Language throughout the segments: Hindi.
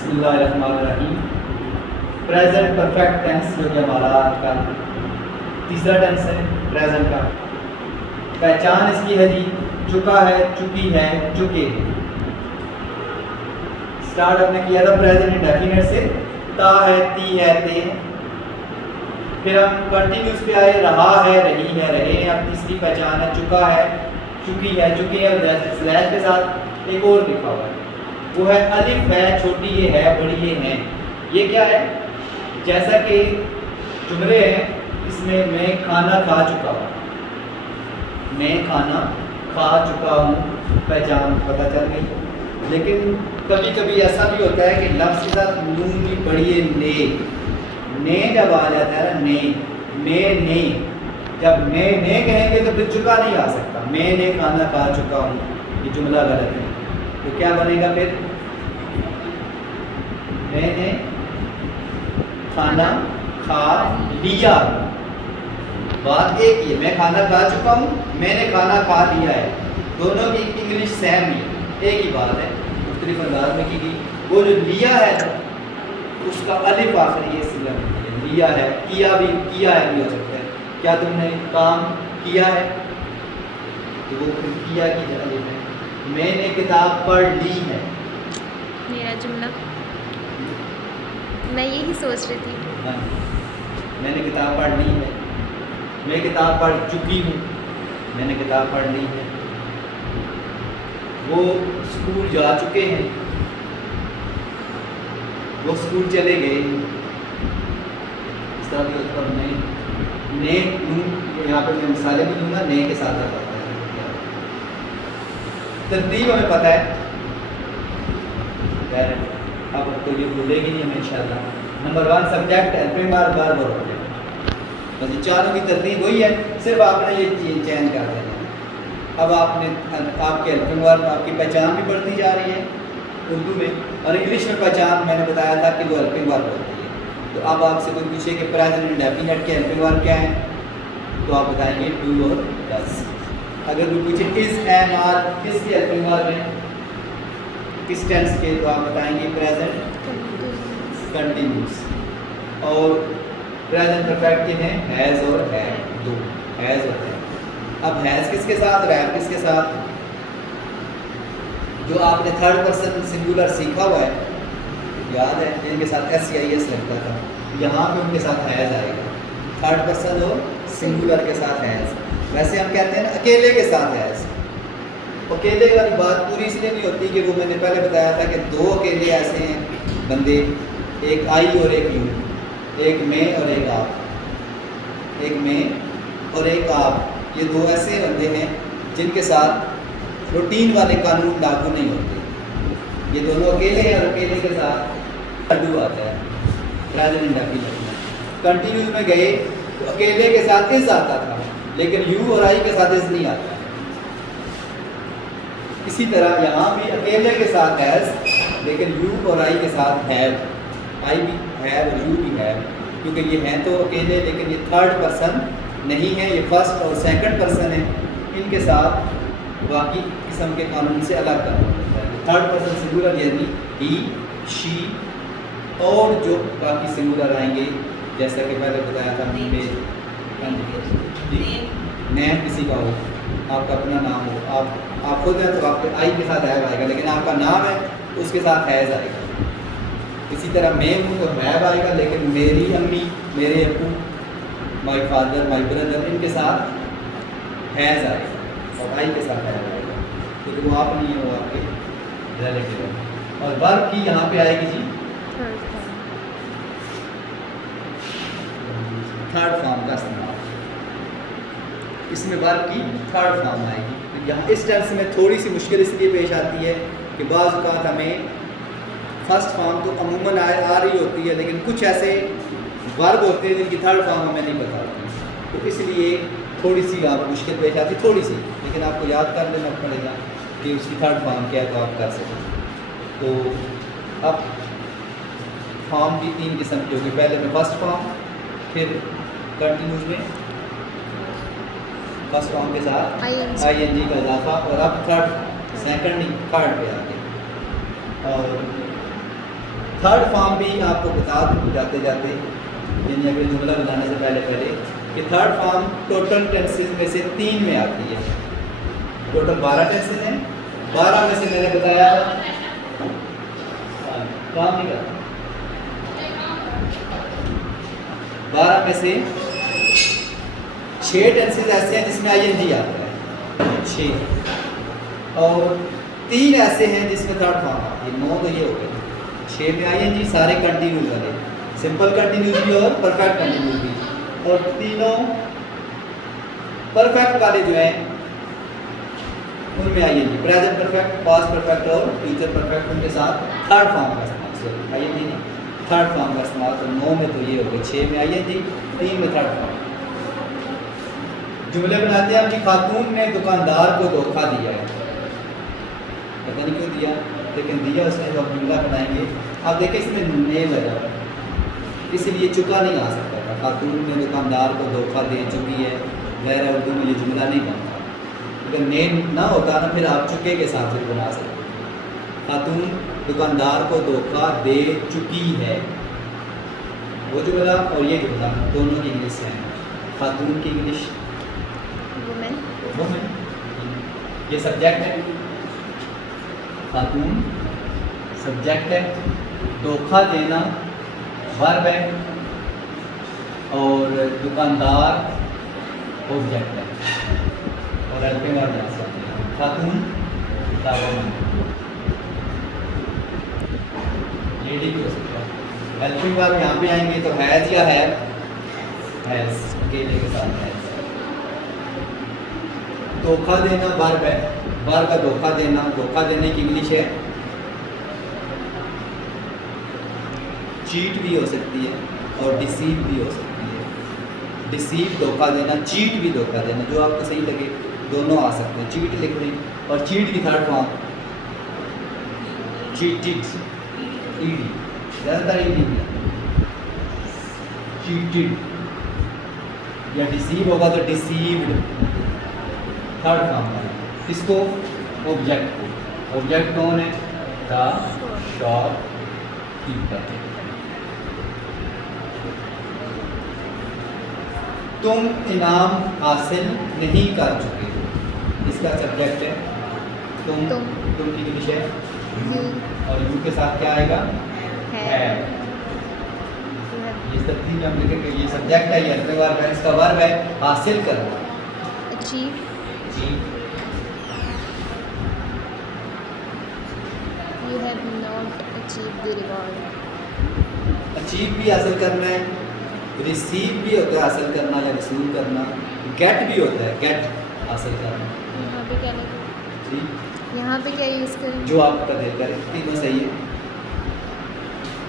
बिस्मिल्लाहिर्रहमानिर्रहीम। प्रेजेंट परफेक्ट टेंस जो कि हमारा आज का तीसरा टेंस है प्रेजेंट का। पहचान इसकी है जी चुका है, चुकी है, चुके हैं। स्टार्ट हमने किया था प्रेजेंट इंडेफिनिट से, ता है, ती है, ते है। फिर हम कंटिन्यूस पे आए, रहा है, रही है, रहे हैं। अब तीसरी पहचान है चुका है, चुकी है, चुके हैं। स्लैश के साथ एक और लिखा हुआ है, वो है अलिफ है, छोटी ये है, बड़ी ये है। ये क्या है? जैसा कि जुमले हैं, इसमें मैं खाना खा चुका हूँ, मैं खाना खा चुका हूँ, पहचान पता चल गई। लेकिन कभी कभी ऐसा भी होता है कि लफ्ज़ के साथ नून भी पढ़िए, ने जब आ जाता है ना, ने जब ने कहेंगे तो फिर चुका नहीं आ सकता। मैंने खाना खा चुका हूँ, ये जुमला गलत है। तो क्या बनेगा फिर? मैंने खाना खा लिया। बात एक ही है, मैं खाना खा चुका हूँ, मैंने खाना खा लिया है। दोनों की इंग्लिश सेम ही है, एक ही बात है, मुख्तलिफ अंदाज में की गई। वो जो लिया है उसका अलिफ आखिर ये सिला लिया है। किया भी हो सकता है। क्या तुमने काम किया है? तो वो फिर किया की अलिफ है। मैंने किताब पढ़ ली है। मेरा जुमला मैं यही सोच रही थी। हाँ, मैंने किताब पढ़ ली है। मैं किताब पढ़ चुकी हूँ, मैंने किताब पढ़ ली है। वो स्कूल जा चुके हैं, वो स्कूल चले गए। इस तरह भी होता है। ने यहाँ पे मैं मिसालें भी दूंगा, ने के साथ आता है। तरतीब हमें पता है, अब तो ये भूलेगी नहीं हमें इंशाल्लाह। Number 1 subject, helping verb, verb और ऑब्जेक्ट। बस ये चारों की तरतीब वही है, सिर्फ आपने ये चेंज कर देना है। अब आपके हेल्पिंग वर्ब आपकी पहचान भी बढ़ती जा रही है उर्दू में, और इंग्लिश में पहचान मैंने बताया था कि वो हेल्पिंग वर्ब होती है। तो अब आपसे कोई पूछे कि प्रेजेंट इंडेफिनिट के हेल्पिंग वर्ब क्या है, तो आप बताएंगे डू और डज। अगर कोई पूछे इज, एम, आर किसके हेल्पिंग वर्ब है, किस टेंस के, तो आप बताएंगे प्रेजेंट कंटिन्यूस। और प्रेजेंट परफेक्ट के हैं हैज़ और हैड, दो, हैज़ और हैड। अब हैज़ किसके साथ, हैव किसके साथ? जो आपने थर्ड पर्सन सिंगुलर सीखा हुआ है, याद है, जिनके साथ SCIS लगता था, यहाँ पे उनके साथ हैज़ आएगा। थर्ड पर्सन और सिंगुलर के साथ हैज़। वैसे हम कहते हैं ना अकेले के साथ हैज़। अकेले वाली बात पूरी इसलिए नहीं होती कि वो मैंने पहले बताया था कि दो अकेले ऐसे हैं बंदे, एक आई और एक यू, एक मैं और एक आप, एक मैं और एक आप। ये दो ऐसे बंदे हैं जिनके साथ रूटीन वाले कानून लागू नहीं होते। ये दोनों अकेले हैं और अकेले के साथ डू आता है। प्रेजेंट इंडेफिनिट कंटिन्यूस में गए तो अकेले के साथ इज आता था, लेकिन यू और आई के साथ इज नहीं आता। इसी तरह यहाँ भी अकेले के साथ हैज़, लेकिन यू और आई के साथ हैव। आई भी हैव और यू भी हैव, क्योंकि ये हैं तो अकेले, लेकिन ये थर्ड पर्सन नहीं है, ये फर्स्ट और सेकंड पर्सन है। इनके साथ बाकी किस्म के कानून से अलग कानून होता है। थर्ड पर्सन सिंगुलर यानी ही, शी, और जो बाकी सिंगुलर आएंगे जैसा कि पहले बताया था, नेम किसी का हो, आपका अपना नाम हो, आप खुद हैं तो आपके आई के साथ हैव आएगा, लेकिन आपका नाम है तो उसके साथ हैज़ आएगा। इसी तरह मैं हूँ तो हैव आएगा, लेकिन मेरी अम्मी, मेरे Abu, my father, my brother, इनके साथ हैज़ आएगा और आई के साथ हैव आएगा, क्योंकि वो आप नहीं हो, आपके रिलेटिव है। और वर्ब की यहाँ पे आएगी जी थर्ड फॉर्म का इस्तेमाल। इसमें वर्ब की थर्ड फॉर्म आएगी। यहाँ इस टेंस में थोड़ी सी मुश्किल इसलिए पेश आती है कि बाज़ औक़ात हमें फर्स्ट फॉर्म तो अमूमन आ रही होती है, लेकिन कुछ ऐसे वर्ब होते हैं जिनकी थर्ड फॉर्म हमें नहीं पता होती, तो इसलिए थोड़ी सी आप मुश्किल पेश आती, थोड़ी सी, लेकिन आपको याद कर लेना पड़ेगा कि उसकी थर्ड फॉर्म क्या है, तो आप कर सकें। तो अब फॉर्म भी 3 किस्म की होगी। पहले में फर्स्ट फॉर्म, फिर कंटिन्यूस में फर्स्ट फॉर्म के साथ ING का इजाफा, और अब थर्ड, सेकंड नहीं थर्ड पे आ गए। और थर्ड फॉर्म भी आपको बता दूँ जाते जाते, यानी अगर जुमला बनाने से पहले कि थर्ड फॉर्म टोटल टेंसेस में से 3 में आती है। टोटल 12 टेंसेस हैं, 12 में से मैंने बताया काम नहीं करता, 12 में से 6 टेंसेस ऐसे हैं जिसमें ING आता है, 6, और 3 ऐसे हैं जिसमें थर्ड फॉर्म आती है। 9 तो ये हो गए, 6 में ING, सारे कंटिन्यूस वाले, सिंपल कंटिन्यूस भी और परफेक्ट कंटिन्यूस भी, और तीनों परफेक्ट वाले जो हैं उनमें ING, present perfect, past perfect और फ्यूचर परफेक्ट, उनके साथ थर्ड फॉर्म का इस्तेमाल, सॉरी ING नहीं, थर्ड फॉर्म का इस्तेमाल। तो 9 में तो ये हो गए, 6 में ING, 3 में थर्ड फॉर्म। जुमले बनाते हैं कि खातून ने दुकानदार को धोखा दिया है, पता नहीं क्यों दिया, लेकिन दिया उसने, जो जुमला बनाएंगे। अब देखिए इसमें ने लगा, इसलिए चुका नहीं आ सकता था। खातून ने दुकानदार को धोखा दे चुकी है, गैर उर्दू में ये जुमला नहीं बनता। अगर ने ना होता ना, फिर आप चुके के साथ फिर बना सकते। खातून दुकानदार को धोखा दे चुकी है, वो जुमला और ये जुमला दोनों की इंग्लिश है। खातून की इंग्लिश वुमेन, ये सब्जेक्ट है, खातून सब्जेक्ट है, धोखा देना वर्ब है, और दुकानदार ऑब्जेक्ट है, और हेल्पिंग वर्ब जा सकते हैं। खातून लेडी भी हो सकता है। हेल्पिंग वर्ब यहाँ पे आएंगे तो हैज़ या हैज़ अकेले के साथ हैज़। धोखा देना वर्ब है, वर्ब का धोखा देना, धोखा देने की इंग्लिश है चीट भी हो सकती है और डिसीव भी हो सकती है। डिसीव धोखा देना, चीट भी धोखा देना, जो आपको सही लगे दोनों आ सकते हैं। चीट लिख लें, और चीट की थर्ड फॉर्म चीटेड, ईडी, ज़्यादातर ईडी, चीटेड, या डिसीव होगा तो डिसीव्ड, थर्ड फॉर्म है। इसको ऑब्जेक्ट कौन है? The shop keeper. तुम इनाम हासिल नहीं कर चुके, इसका सब्जेक्ट है तुम की इंग्लिश है यू, और यू के साथ क्या आएगा? है। ये तरतीब में हम लिखेंगे, ये सब्जेक्ट है, ये वर्ब है, इसका वर्ब है हासिल करना, achieve, you have not achieve the reward. Achieve भी हासिल करना है, रिसीव भी होता है हासिल करना या वसूल करना, गेट भी होता है गेट हासिल करना। यहाँ पे क्या लगे? जी, यहाँ पे क्या यूज़ करें? जो आपका दिल करे, तीनों सही है।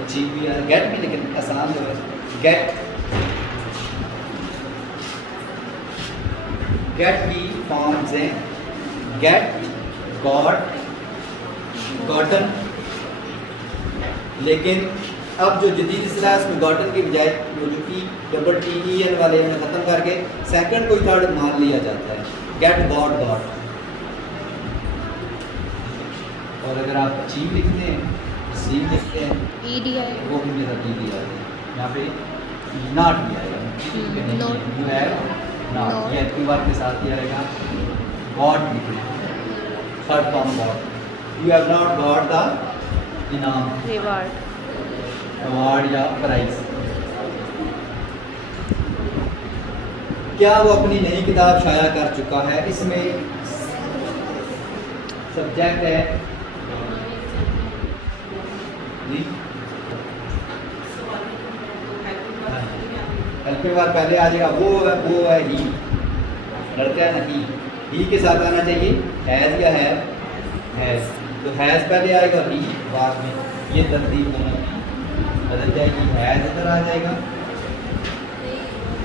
अचीव भी है, गेट भी, लेकिन आसान जो है गेट। गेट की फॉर्म्स हैं गेट, गॉट, गॉटन, लेकिन अब जो जदीद इस्तेलाह है उसमें गॉटन की बजाय वो जो EEN वाले में ख़त्म करके सेकंड कोई थर्ड मान लिया जाता है, गेट, गॉट, गॉट। और अगर आप अचीव लिखते हैं, रिसीव लिखते हैं, ED है, वो भी मेरा ED आएगा। यहाँ पे नॉट भी आएगा, not, यू हैव नॉट, ये अपनी बात के साथ ही आएगा। गॉट लिखना, third form got, you have not got the इनाम, रिवॉर्ड, अवार्ड या प्राइज। क्या वो अपनी नई किताब शाया कर चुका है, इसमें सब्जेक्ट है हेल्पिंग वर्ब पहले आ जाएगा, वो है ही, लड़का है ना, ही के साथ आना चाहिए हैज़ या हैज़, तो हैज़ पहले आएगा, ही बाद में, ये तरतीब होना बदल जाएगी, हैज़ इधर आ जाएगा,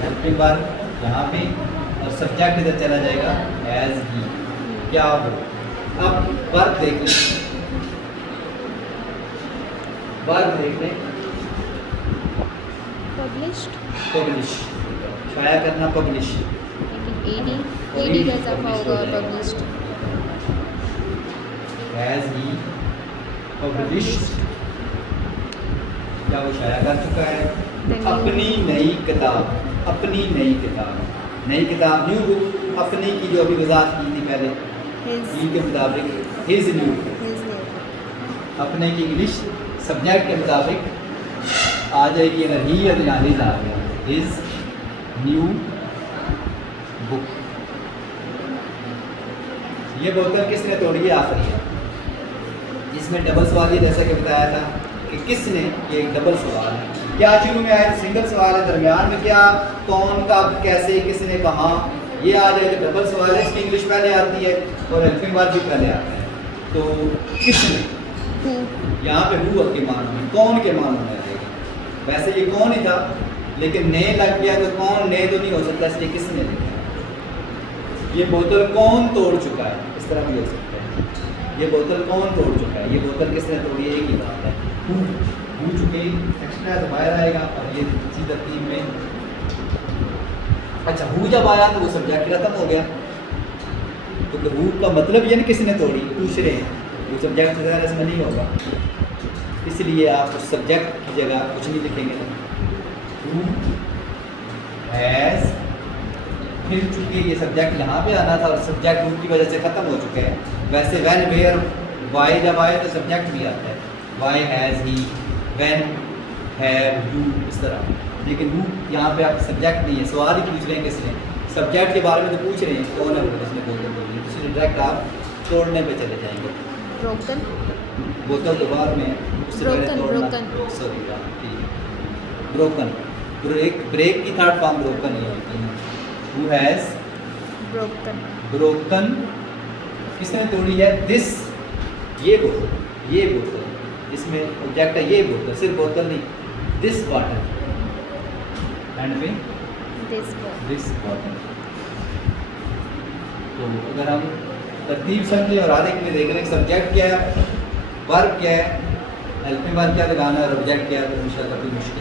हेल्पिंग वर्ब यहाँ पे, और सब्जेक्ट इधर चला जाएगा हैज़ ही। क्या हो, अब वर्ब देख लें, वर्ब देख लें, पब्लिश्ड, पब्लिश, शाया करना, पब्लिश, लेकिन ED का इजाफा होगा पब्लिश्ड, हैज़ ही पब्लिश्ड, था वो शाया कर चुका है। The new- अपनी नई किताब, अपनी नई किताब, नई किताब न्यू बुक, अपनी की जो अभी वजाहत की थी पहले His. ई के मुताबिक his new book, His name. अपने की इंग्लिश सब्जेक्ट के मुताबिक आ जाएगी अगर ही या हिज आ गया हिज न्यू बुक। ये बोतल किसने तोड़ी है आखिरी है। इसमें डबल सवाल ये जैसा कि बताया था कि किसने, ये एक डबल सवाल है। क्या शुरू में आया सिंगल सवाल है, दरमियान में क्या, कौन, कब, कैसे, किसने, कहाँ, ये आ जाए तो डबल सवाल है। इसकी इंग्लिश पहले आती है और हेल्पिंग वर्ब भी पहले आता है। तो किसने, Who. यहाँ पे हु के मानों में, कौन के मानों में आएगा। वैसे ये कौन ही था लेकिन ने लग गया तो कौन ने तो नहीं हो सकता, इसलिए किसने लिखा। ये बोतल कौन तोड़ चुका है, इस तरह भी हो सकता है। ये बोतल कौन तोड़ चुका है, ये बोतल किसने तोड़ी है, एक ही बात है। हु चुके एक्स्ट्रा से बाहर आएगा और ये इसी तरतीब में। अच्छा हु जब आया तो वो सब्जेक्ट खत्म हो गया, तो हु का मतलब ये ना किसने तोड़ी, पूछ रहे हैं, वो सब्जेक्ट वगैरह इसमें नहीं होगा, इसलिए आप उस सब्जेक्ट की जगह कुछ नहीं लिखेंगे। हु हैज़, फिर चूंकि ये सब्जेक्ट यहाँ पे आना था और सब्जेक्ट हु की वजह से ख़त्म हो चुके हैं। वैसे व्हेन, वेयर, वाई जब आए तो सब्जेक्ट भी आता है, why has he, when, have you, इस तरह। लेकिन हु यहाँ पे आप सब्जेक्ट नहीं है, सवाल ही पूछ रहे हैं किसने, सब्जेक्ट के बारे में तो पूछ रहे हैं कौन है वो जिसने बोतल तोड़ी, इसलिए डायरेक्ट आप तोड़ने पे चले जाएंगे। Broken. बोतल तो बाद में, उससे पहले Broken, तोड़ना। broken. सॉरी ठीक है। ब्रोकन, ब्रेक, ब्रेक की थर्ड फॉर्म ब्रोकन ही होती है। Who has Broken. ब्रोकन, किसने तोड़ी है, दिस, ये बोतल, ये बोतल, इसमें ऑब्जेक्ट है ये बोतल, सिर्फ बोतल नहीं, दिस बॉटल, एंड में This boy. This bottle. तो अगर हम तरतीब समझें और आगे के लिए देख रहे हैं सब्जेक्ट क्या है, वर्ब क्या है, हेल्पिंग वर्ब क्या लगाना है और ऑब्जेक्ट क्या है, तो इंशाल्लाह कोई मुश्किल